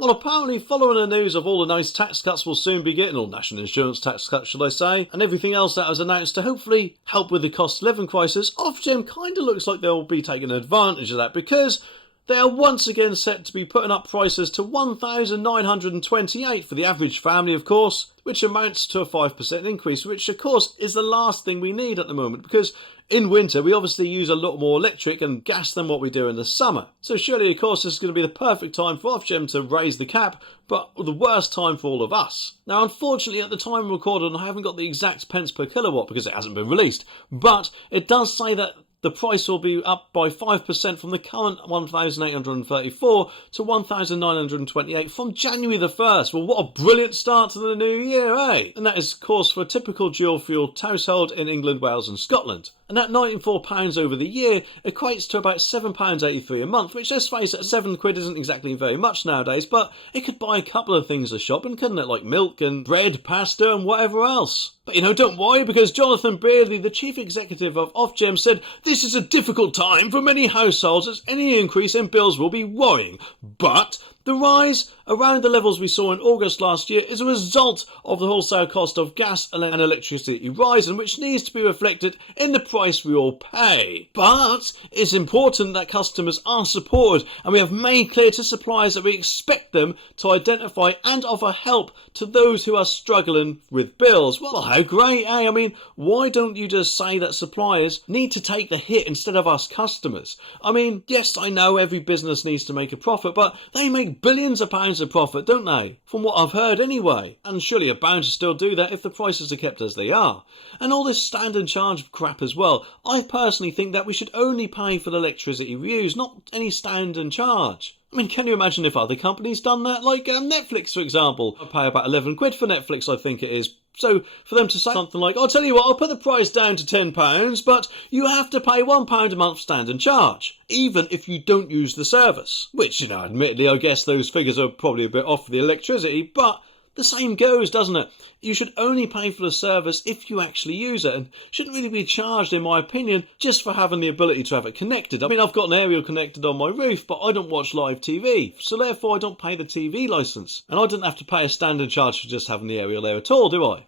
Well, apparently following the news of all the nice tax cuts we'll soon be getting, or national insurance tax cuts should I say, and everything else that was announced to hopefully help with the cost of living crisis, Ofgem kind of looks like they'll be taking advantage of that, because they are once again set to be putting up prices to $1,928 for the average family, of course, which amounts to a 5% increase, which of course is the last thing we need at the moment, because in winter we obviously use a lot more electric and gas than what we do in the summer. So surely, of course, this is going to be the perfect time for Ofgem to raise the cap, but the worst time for all of us. Now, unfortunately, at the time of recording, I haven't got the exact pence per kilowatt because it hasn't been released, but it does say that the price will be up by 5% from the current $1,834 to $1,928 from January the 1st. Well, what a brilliant start to the new year, eh? And that is, of course, for a typical dual-fuel household in England, Wales and Scotland. And that £94 over the year equates to about £7.83 a month, which, let's face it, £7 isn't exactly very much nowadays, but it could buy a couple of things at shopping, couldn't it? Like milk and bread, pasta and whatever else. But, don't worry, because Jonathan Beardley, the chief executive of Ofgem, said this is a difficult time for many households as any increase in bills will be worrying. But the rise around the levels we saw in August last year is a result of the wholesale cost of gas and electricity rising, which needs to be reflected in the price we all pay. But it's important that customers are supported, and we have made clear to suppliers that we expect them to identify and offer help to those who are struggling with bills. Well, how great, eh? I mean, why don't you just say that suppliers need to take the hit instead of us customers? I mean, yes, I know every business needs to make a profit, but they make billions of pounds of profit, don't they? From what I've heard anyway. And surely are bound to still do that if the prices are kept as they are. And all this stand and charge crap as well. I personally think that we should only pay for the electricity we use, not any stand and charge. I mean, can you imagine if other companies done that? Like Netflix, for example. I pay about £11 for Netflix, I think it is. So for them to say something like, I'll tell you what, I'll put the price down to £10, but you have to pay £1 a month stand and charge, even if you don't use the service. Which, admittedly, I guess those figures are probably a bit off for the electricity, but the same goes, doesn't it? You should only pay for the service if you actually use it, and shouldn't really be charged, in my opinion, just for having the ability to have it connected. I mean, I've got an aerial connected on my roof, but I don't watch live TV, so therefore I don't pay the TV licence. And I didn't have to pay a standard charge for just having the aerial there at all, do I?